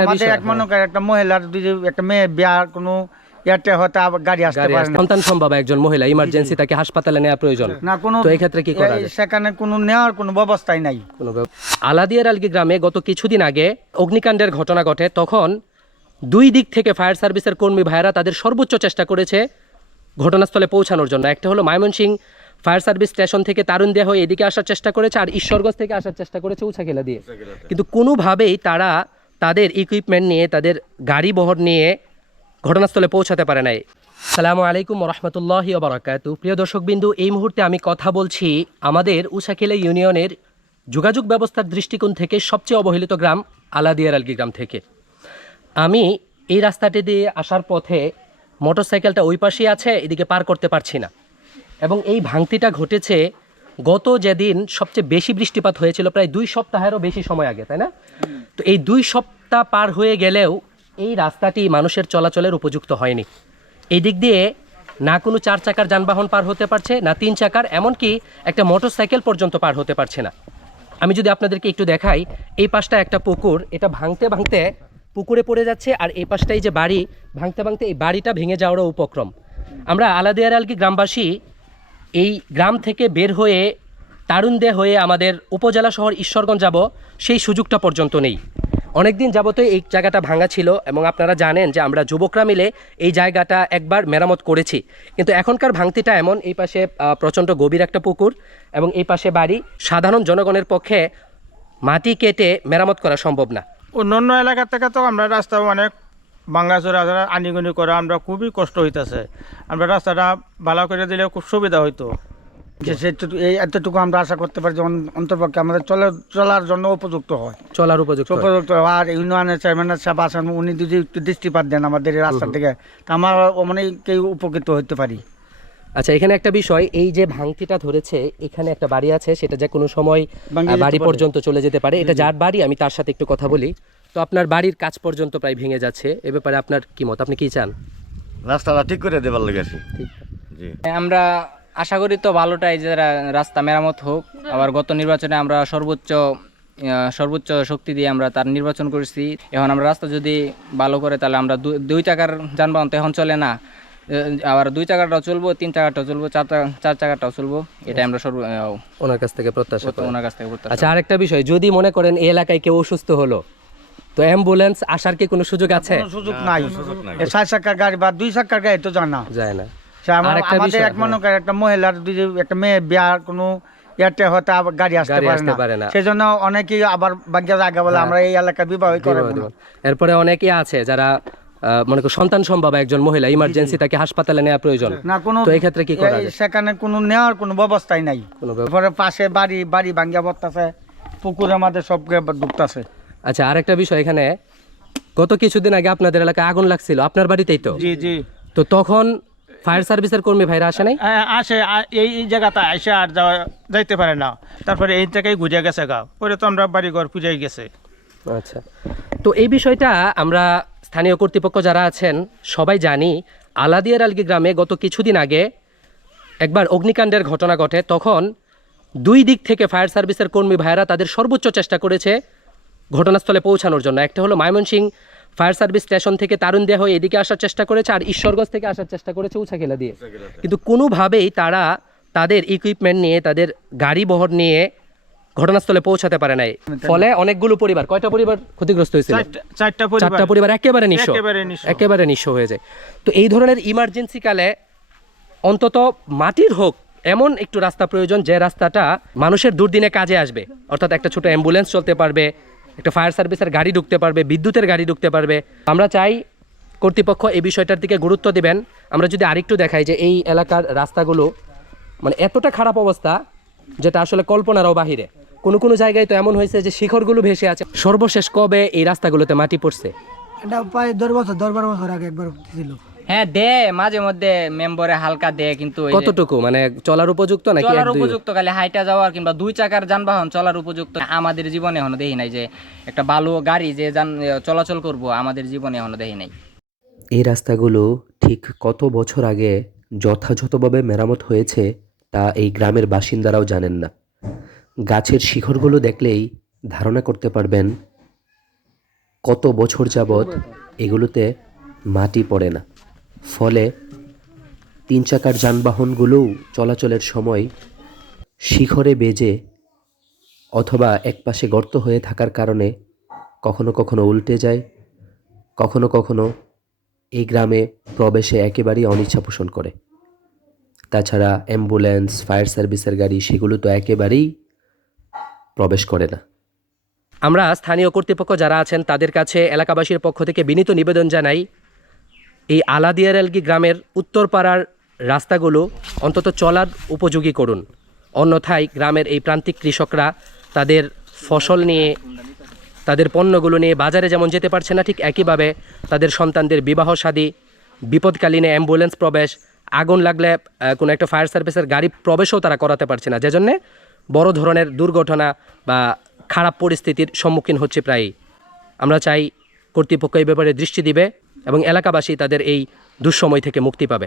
আমাদের এক মনে করেন একটা মহিলার যদি একটা মেয়ে বিয়ার কোনো ইয়াতে হয়তো আবার গাড়ি আসতে পারে না। সন্তান সম্ভব একজন মহিলা ইমার্জেন্সি তাকে হাসপাতালে নেওয়া প্রয়োজন। না কোনো তো এই ক্ষেত্রে কি করা যায়? সেখানে কোনো নেওয়ার কোনো ব্যবস্থাই নাই। কোনো আলাদিয়ার আলগি গ্রামে গত কিছুদিন আগে অগ্নিকাণ্ডের ঘটনা ঘটে। তখন দুই দিক থেকে ফায়ার সার্ভিসের কর্মী ভাইয়েরা তাদের সর্বোচ্চ চেষ্টা করেছে ঘটনাস্থলে পৌঁছানোর জন্য। একটা হলো ময়মনসিং ফায়ার সার্ভিস স্টেশন থেকে তারুণ্ডিয়া হয়ে এদিকে আসার চেষ্টা করেছে আর ঈশ্বরগঞ্জ থেকে আসার চেষ্টা করেছে উঁচা উছাখেলা দিয়ে। কিন্তু কোনোভাবেই তারা তাদের ইকুইপমেন্ট নিয়ে, তাদের গাড়ি বহর নিয়ে ঘটনাস্থলে পৌঁছাতে পারে নাই। সালামু আলাইকুম রহমতুল্লাহি ওবরাকাত প্রিয় দর্শকবিন্দু, এই মুহূর্তে আমি কথা বলছি আমাদের উষাখেলা ইউনিয়নের যোগাযোগ ব্যবস্থার দৃষ্টিকোণ থেকে সবচেয়ে অবহেলিত গ্রাম আলাদিয়ার আলগি গ্রাম থেকে। আমি এই রাস্তাটি দিয়ে আসার পথে মোটরসাইকেলটা ওই পাশেই আছে, এদিকে পার করতে পারছি না। এবং এই ভাঙতিটা ঘটেছে গত যেদিন সবচেয়ে বেশি বৃষ্টিপাত হয়েছিল, প্রায় দুই সপ্তাহেরও বেশি সময় আগে, তাই না? এই দুই সপ্তাহ পার হয়ে গেলেও এই রাস্তাটি মানুষের চলাচলের উপযুক্ত হয়নি। এই দিক দিয়ে না কোনো চার চাকার যানবাহন পার হতে পারছে, না তিন চাকার, এমনকি একটা মোটরসাইকেল পর্যন্ত পার হতে পারছে না। আমি যদি আপনাদেরকে একটু দেখাই, এই পাশটা একটা পুকুর, এটা ভাঙতে ভাঙতে পুকুরে পড়ে যাচ্ছে, আর এই পাশটাই যে বাড়ি, ভাঙতে ভাঙতে এই বাড়িটা ভেঙে যাওয়ারও উপক্রম। আমরা আলাদিয়ার আলকি গ্রামবাসী এই গ্রাম থেকে বের হয়ে তারুণদে হয়ে আমাদের উপজেলা শহর ঈশ্বরগঞ্জ যাব, সেই সুযোগটা পর্যন্ত নেই। অনেকদিন যাবতই এই জায়গাটা ভাঙা ছিল এবং আপনারা জানেন যে আমরা যুবকরা মিলে এই জায়গাটা একবার মেরামত করেছি। কিন্তু এখনকার ভাঙতিটা এমন, এই পাশে প্রচণ্ড গভীর একটা পুকুর এবং এই পাশে বাড়ি। সাধারণ জনগণের পক্ষে মাটি কেটে মেরামত করা সম্ভব না। অন্যান্য এলাকা থেকে তো আমরা রাস্তা অনেক ভাঙ্গাচোরা আনিগুনি করা, আমরা খুবই কষ্ট হইতেছে। আমরা রাস্তাটা ভালো করে দিলে খুব সুবিধা হইতো। যে সেটুকু- এই এতটুকু আমরা আশা করতে পারি যে অন- অন্তর্পক্ষে আমাদের চলে চলার জন্য উপযুক্ত হয়। চলার উপযুক্ত উপযুক্ত আর ইউনিয়নের চেয়ারম্যানের সাহেব আসেন উনি যদি একটু দৃষ্টিপাত দেন আমাদের এই রাস্তার থেকে তা আমরা অনেকেই উপকৃত হতে পারি। আচ্ছা এখানে একটা বিষয় এই যে ভাঙতিটা ধরেছে এখানে একটা বাড়ি আছে সেটা যে কোনো সময় বাড়ি পর্যন্ত চলে যেতে পারে। এটা যার বাড়ি আমি তার সাথে একটু কথা বলি। তো আপনার বাড়ির কাজ পর্যন্ত প্রায় ভেঙে যাচ্ছে। এ ব্যাপারে আপনার কি মত? আপনি কি চান? রাস্তাটা ঠিক করে দেবার লেগেছে ঠিক। আমরা আশা করি তো ভালোটাই যে রাস্তা মেরামত হোক। আবার গত নির্বাচনে আমরা সর্বোচ্চ সর্বোচ্চ শক্তি দিয়ে আমরা তার নির্বাচন করেছি। এখন আমরা রাস্তা যদি ভালো করে তাহলে আমরা দুই চাকার যানবাহন তো এখন চলে না। আবার দুই চাকাটাও চলবো তিন চাকাটাও চলবো চার চার চাকাটাও চলবো। এটা আমরা সর্ব ওনার কাছ থেকে প্রত্যাশা। ওনার কাছ থেকে প্রত্যাশা আচ্ছা আরেকটা বিষয় যদি মনে করেন এই এলাকায় কেউ অসুস্থ হলো তো অ্যাম্বুলেন্স আসার কি কোনো সুযোগ আছে? সুযোগ নাই। চার চাকার গাড়ি বা দুই চাকার গাড়ি তো জানা যায় না। আমাদের এক মনে করেন একটা মহিলার যদি একটা মেয়ে বিয়ার কোনো ইয়াতে হয়তো গাড়ি আসতে পারে না। অনেকেই আবার আগে বলে আমরা এই বিবাহ করে এরপরে অনেকে আছে যারা মনে করো সন্তান সম্ভব একজন মহিলা ইমার্জেন্সি তাকে হাসপাতালে নেওয়া প্রয়োজন। না কোনো তো এই ক্ষেত্রে কি করা যায়? সেখানে কোনো নেওয়ার কোনো ব্যবস্থাই নাই। তারপরে পাশে বাড়ি বাড়ি ভাঙ্গিয়া পড়তেছে পুকুরের মধ্যে সব ডুবতেছে। আচ্ছা আরেকটা বিষয় এখানে। গত কিছুদিন আগে আপনাদের এলাকায় আগুন লাগছিল আপনার বাড়িতেই তো? জি জি। তো তখন ফায়ার সার্ভিসের কর্মী ভাইরা আসে নাই? হ্যাঁ, আসে আ- এই এই জায়গাটা এসে আর যাওয়া যাইতে পারে না। তারপরে এই থেকেই গুজে গেছে গা। পরে তো আমরা বাড়ি ঘর পুজাই গেছে। আচ্ছা। তো এই বিষয়টা আমরা স্থানীয় কর্তৃপক্ষ যারা আছেন সবাই জানি আলাদিয়ার আলগি গ্রামে গত কিছুদিন আগে একবার অগ্নিকাণ্ডের ঘটনা ঘটে। তখন দুই দিক থেকে ফায়ার সার্ভিসের কর্মী ভাইয়েরা তাদের সর্বোচ্চ চেষ্টা করেছে ঘটনাস্থলে পৌঁছানোর জন্য। একটা হলো ময়মনসিং ফায়ার সার্ভিস স্টেশন থেকে তারুণ্ডিয়া হয়ে এদিকে আসার চেষ্টা করেছে আর ঈশ্বরগঞ্জ থেকে আসার চেষ্টা করেছে উছাখেলা দিয়ে। কিন্তু কোনোভাবেই তারা তাদের ইকুইপমেন্ট নিয়ে তাদের গাড়ি বহর নিয়ে ঘটনাস্থলে পৌঁছাতে পারে নাই। ফলে অনেকগুলো পরিবার কয়টা পরিবার ক্ষতিগ্রস্ত হয়েছিল? চারটা- চারটা পরিবার। একেবারে নিঃস্ব। একেবারে নিঃস্ব। একেবারে নিঃস্ব হয়ে যায়। তো এই ধরনের ইমার্জেন্সি কালে অন্তত মাটির হোক এমন একটু রাস্তা প্রয়োজন যে রাস্তাটা মানুষের দুর্দিনে কাজে আসবে। অর্থাৎ একটা ছোট অ্যাম্বুলেন্স চলতে পারবে একটা ফায়ার সার্ভিসের গাড়ি ঢুকতে পারবে, বিদ্যুতের গাড়ি ঢুকতে পারবে। আমরা চাই কর্তৃপক্ষ এই বিষয়টার দিকে গুরুত্ব দিবেন। আমরা যদি আরেকটু দেখাই যে এই এলাকার রাস্তাগুলো মানে এতটা খারাপ অবস্থা যেটা আসলে কল্পনারও বাহিরে। কোনো কোনো জায়গায় তো এমন হয়েছে যে শিখরগুলো ভেসে আছে। সর্বশেষ কবে এই রাস্তাগুলোতে মাটি পড়ছে? এটা প্রায় দশ বছর দশ বারো বছর আগে একবার ছিল হ্যাঁ দে মাঝে মধ্যে মেম্বরে হালকা দে কিন্তু কতটুকু? মানে চলার উপযুক্ত নাকি চলার উপযুক্ত খালি হাইটা যাওয়ার কিংবা দুই চাকার যানবাহন চলার উপযুক্ত আমাদের জীবনে এখনও দেখি নাই যে একটা ভালো গাড়ি যে যান চলাচল করব আমাদের জীবনে এখনও দেখি নাই। এই রাস্তাগুলো ঠিক কত বছর আগে যথাযথভাবে মেরামত হয়েছে তা এই গ্রামের বাসিন্দারাও জানেন না। গাছের শিখরগুলো দেখলেই ধারণা করতে পারবেন কত বছর যাবৎ এগুলোতে মাটি পড়ে না। ফলে তিন চাকার যানবাহনগুলোও চলাচলের সময় শিখরে বেজে অথবা একপাশে গর্ত হয়ে থাকার কারণে কখনো কখনো উল্টে যায়, কখনো কখনো এই গ্রামে প্রবেশে একেবারেই অনিচ্ছা পোষণ করে। তাছাড়া অ্যাম্বুলেন্স, ফায়ার সার্ভিসের গাড়ি সেগুলো তো একেবারেই প্রবেশ করে না। আমরা স্থানীয় কর্তৃপক্ষ যারা আছেন তাদের কাছে এলাকাবাসীর পক্ষ থেকে বিনীত নিবেদন জানাই এই আলাদিয়ারেলগি গ্রামের উত্তরপাড়ার রাস্তাগুলো অন্তত চলার উপযোগী করুন। অন্যথায় গ্রামের এই প্রান্তিক কৃষকরা তাদের ফসল নিয়ে, তাদের পণ্যগুলো নিয়ে বাজারে যেমন যেতে পারছে না, ঠিক একইভাবে তাদের সন্তানদের বিবাহ শাদী বিপদকালীনে অ্যাম্বুলেন্স প্রবেশ, আগুন লাগলে কোনো একটা ফায়ার সার্ভিসের গাড়ি প্রবেশও তারা করাতে পারছে না। যে জন্যে বড় ধরনের দুর্ঘটনা বা খারাপ পরিস্থিতির সম্মুখীন হচ্ছে প্রায়ই। আমরা চাই কর্তৃপক্ষ এই ব্যাপারে দৃষ্টি দিবে। এবং এলাকাবাসী তাদের এই দুঃসময় থেকে মুক্তি পাবে।